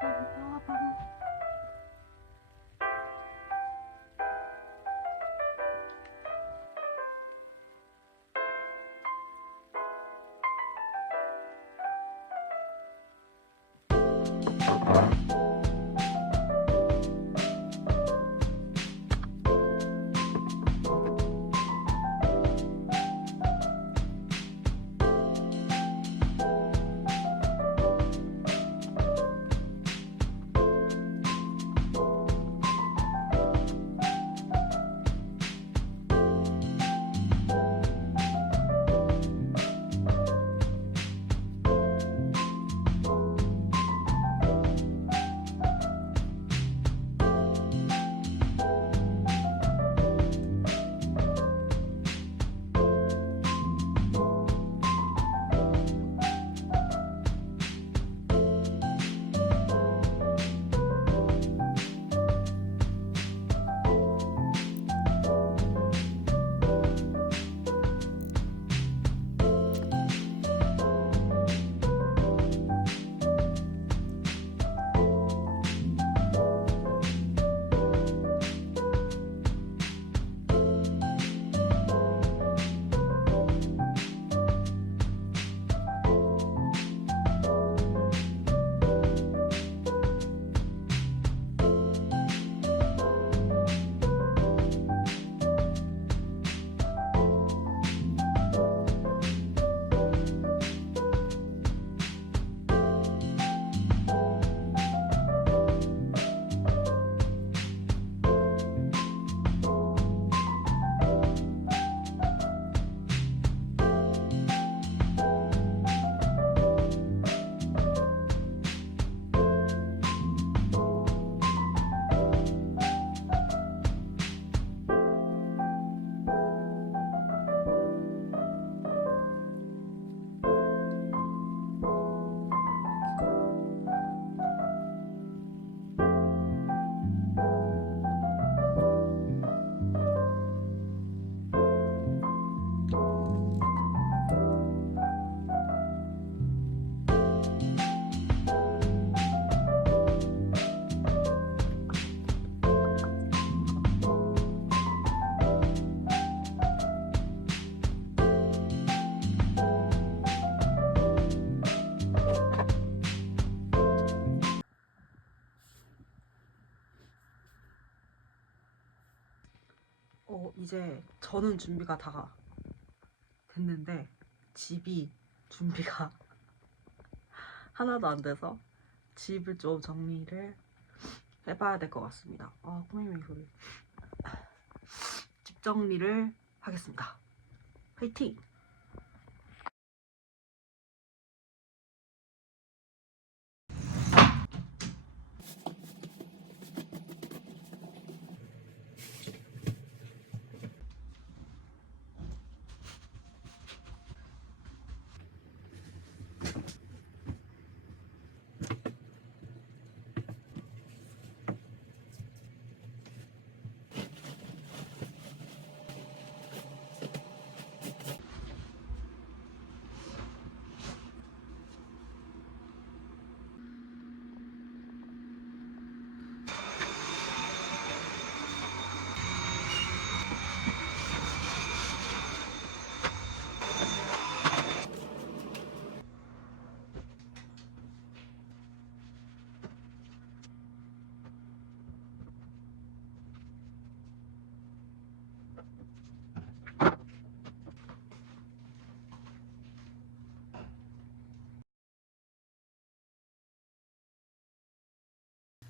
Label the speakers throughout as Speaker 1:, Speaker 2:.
Speaker 1: problem, problem, problem. 이제 저는 준비가 다 됐는데 집이 준비가 하나도 안 돼서 집을 좀 정리를 해봐야 될 것 같습니다. 아, 꼬맹이 소리. 집 정리를 하겠습니다. 화이팅!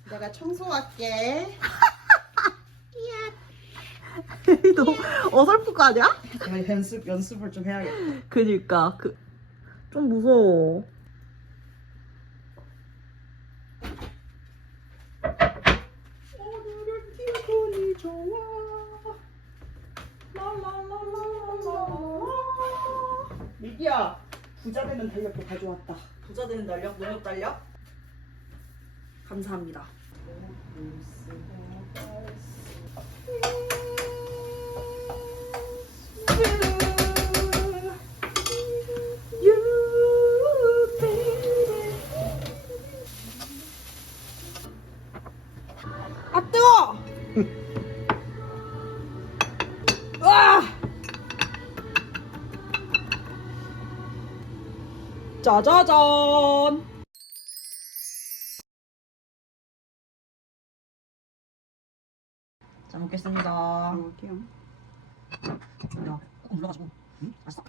Speaker 2: 내가 청소할게.
Speaker 1: 너 어설플 거 아니야?
Speaker 2: 내가 연습 연습을 좀 해야겠다.
Speaker 1: 그니까 그 좀 무서워.
Speaker 2: 오늘은 기분이 좋아. 미기야, 부자 되는 달력도 가져왔다.
Speaker 1: 부자 되는 달력, 농협 달력. 감사합니다. 짜자잔! 잘 먹겠습니다.
Speaker 2: 먹을게요.
Speaker 1: 야, 꾹 눌러가지고. 응? 맛있어.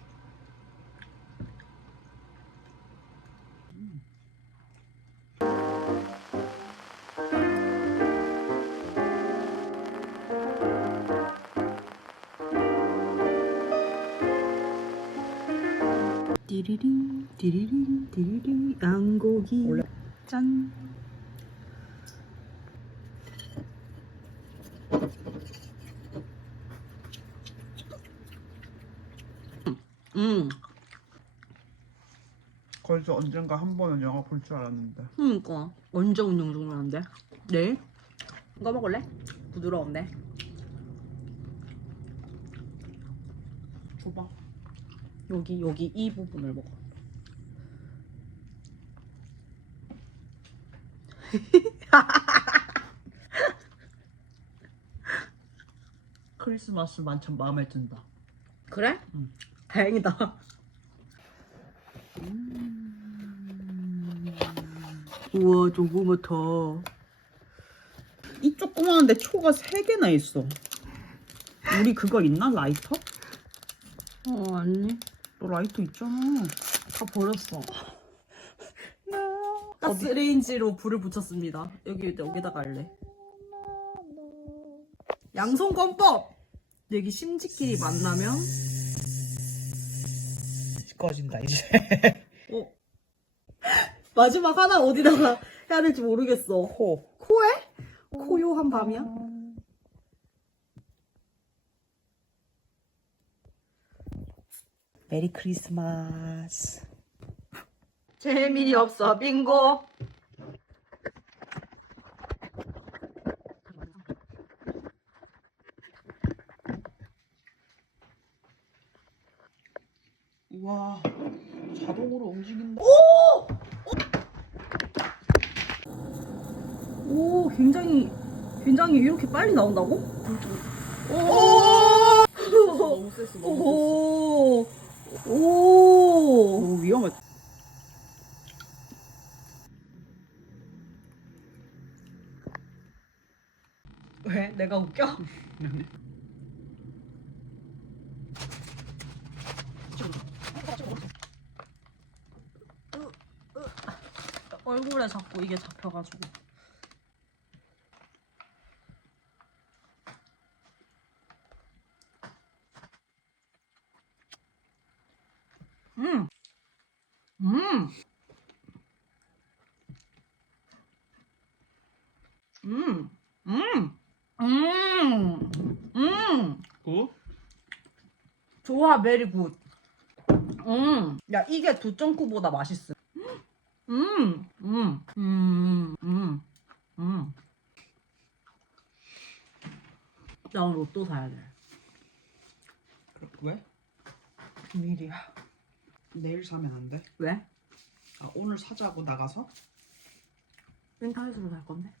Speaker 1: 띠리링 띠리링 띠리링 양고기
Speaker 2: 원래-
Speaker 1: 짠 음,
Speaker 2: 거기서 언젠가 한 번은 영화 볼 줄 알았는데.
Speaker 1: 그러니까 언제 운영 중이었는데? 내일? 이거 먹을래? 부드러운데?
Speaker 2: 줘봐.
Speaker 1: 여기 여기 이 부분을 먹어.
Speaker 2: 크리스마스만 참 마음에 든다.
Speaker 1: 그래?
Speaker 2: 응.
Speaker 1: 다행이다. 우와 조그맣다.
Speaker 2: 이 조그마한데 초가 세 개나 있어. 우리 그거 있나 라이터?
Speaker 1: 어 아니
Speaker 2: 너 라이터 있잖아.
Speaker 1: 다 버렸어. 가스레인지로 불을 붙였습니다. 여기 여기다가 할래. 양손권법. 여기 심지끼리 만나면
Speaker 2: 꺼진다 이제.
Speaker 1: 어 마지막 하나 어디다가 해야 될지 모르겠어.
Speaker 2: 코.
Speaker 1: 코에? 코요한 밤이야?
Speaker 2: 메리 크리스마스.
Speaker 1: 재미없어 빙고.
Speaker 2: 우와 자동으로 움직인다.
Speaker 1: 오 굉장히 굉장히 이렇게 빨리 나온다고? 오.
Speaker 2: 너무 셌어 너무
Speaker 1: 오. 오,
Speaker 2: 오 위험하다.
Speaker 1: 왜? 내가 웃겨? 얼굴에 자꾸 이게 잡혀가지고. 음. 음. 음.
Speaker 2: 굿?
Speaker 1: 좋아, 메리 굿. 음. 야, 이게 2.9보다 맛있어. 음. 음. 음. 음. 음. 나 오늘 로또 사야 돼.
Speaker 2: 왜?
Speaker 1: 비밀이야.
Speaker 2: 내일 사면 안 돼?
Speaker 1: 왜?
Speaker 2: 아, 오늘 사자고 나가서?
Speaker 1: 인터넷으로 살 건데.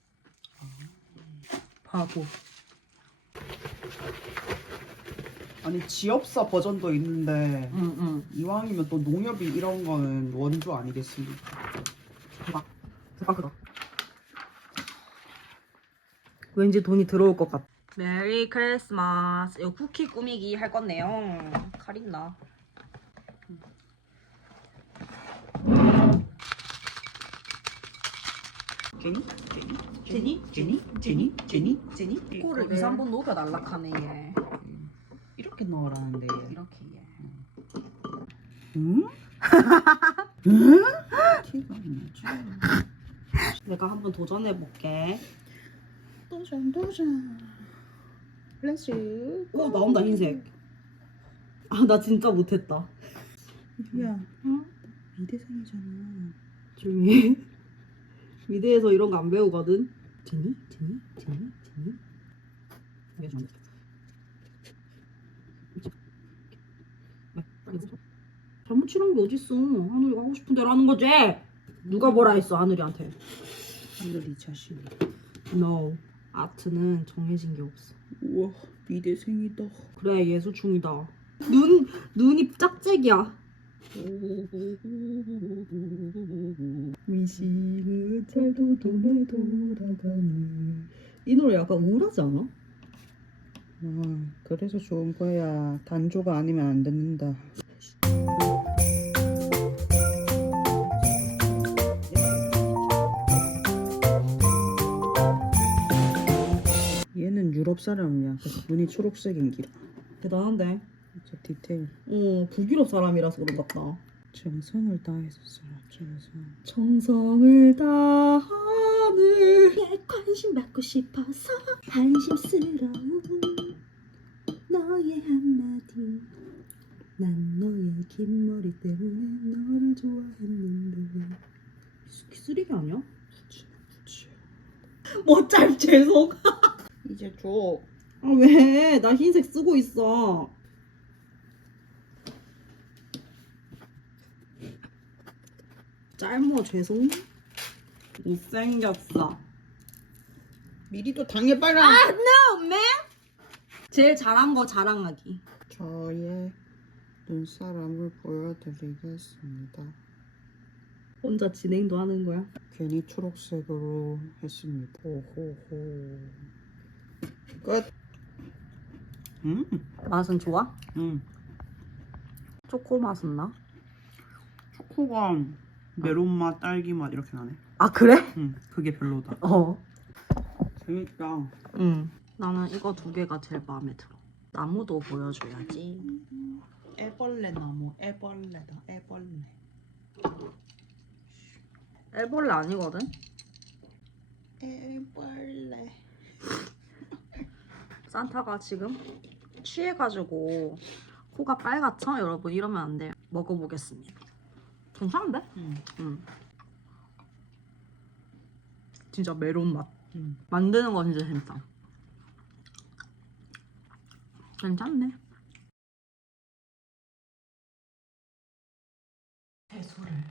Speaker 1: 바보.
Speaker 2: 아니 지업사 버전도 있는데
Speaker 1: 응, 응.
Speaker 2: 이왕이면 또 농협이 이런 거는 원조 아니겠습니까?
Speaker 1: 대박. 대박 그거. 왠지 돈이 들어올 것 같아. 메리 크리스마스. 이거 쿠키 꾸미기 할 건데요. 가린다.
Speaker 2: 제니?
Speaker 1: 제니?
Speaker 2: 제니? 제니? 제니?
Speaker 1: 제니? 코를 2,
Speaker 2: 이거를
Speaker 1: 3번 녹여 날락하네 얘.
Speaker 2: 이렇게 넣으라는데
Speaker 1: 이렇게 얘.
Speaker 2: 응? 응? 티가 안 나지
Speaker 1: 내가 한번 도전해 볼게.
Speaker 2: 도전 도전 렛츠
Speaker 1: 오 나온다 흰색. 아 나 진짜 못했다.
Speaker 2: 야
Speaker 1: 응?
Speaker 2: 미대생이잖아
Speaker 1: 조용히 해. 미대에서 이런 거 안 배우거든. 제니? 제니? 제니? 제니? 이게 좀 잘못 치는 게 어딨어. 하늘이가 하고 싶은 대로 하는 거지. 누가 뭐라 했어 하늘이한테.
Speaker 2: 하늘이 자신
Speaker 1: No. 아트는 정해진 게 없어.
Speaker 2: 우와 미대생이다
Speaker 1: 그래 예술충이다. 눈 눈이 짝짝이야.
Speaker 2: 미싱은 잘도 돈에 돌아가니 이 노래 약간 우울하지 않아? 아 그래서 좋은 거야. 단조가 아니면 안 듣는다. 얘는 유럽 사람이야. 그래서 눈이 초록색인 기라.
Speaker 1: 대단한데.
Speaker 2: 저 디테일.
Speaker 1: 어 북유럽 사람이라서 그런가 보다.
Speaker 2: 정성을 다해서 써라 정성.
Speaker 1: 정성을 다하는 내 관심 받고 싶어서 한심스러운 너의 한마디. 난 너의 긴 머리 때문에 너를 좋아했는데. 쓰레기 아니야?
Speaker 2: 그치
Speaker 1: 뭐짤 죄송
Speaker 2: 이제 줘.
Speaker 1: 아 왜? 나 흰색 쓰고 있어 짤모 죄송 못생겼어
Speaker 2: 미리 또 당해봐라
Speaker 1: no man 제일 잘한 거 자랑하기
Speaker 2: 저의 눈사람을 보여드리겠습니다.
Speaker 1: 혼자 진행도 하는 거야
Speaker 2: 괜히 초록색으로 했습니다. 호호호. 끝. 음,
Speaker 1: 맛은 좋아?
Speaker 2: 음.
Speaker 1: 초코 맛은 나?
Speaker 2: 초코가 메론 맛, 딸기 맛 이렇게 나네.
Speaker 1: 아 그래?
Speaker 2: 음, 그게 별로다.
Speaker 1: 어
Speaker 2: 재밌다.
Speaker 1: 응. 나는 이거 두 개가 제일 마음에 들어 나무도 보여줘야지
Speaker 2: 애벌레 나무, 애벌레다, 애벌레.
Speaker 1: 애벌레 아니거든?
Speaker 2: 애벌레.
Speaker 1: 산타가 지금 취해가지고 코가 빨갛죠? 여러분 이러면 안 돼요 먹어보겠습니다 괜찮은데?
Speaker 2: 음.
Speaker 1: 음. 진짜 메론 맛.
Speaker 2: 음.
Speaker 1: 만드는 거 진짜 재밌다. 괜찮네. 채소를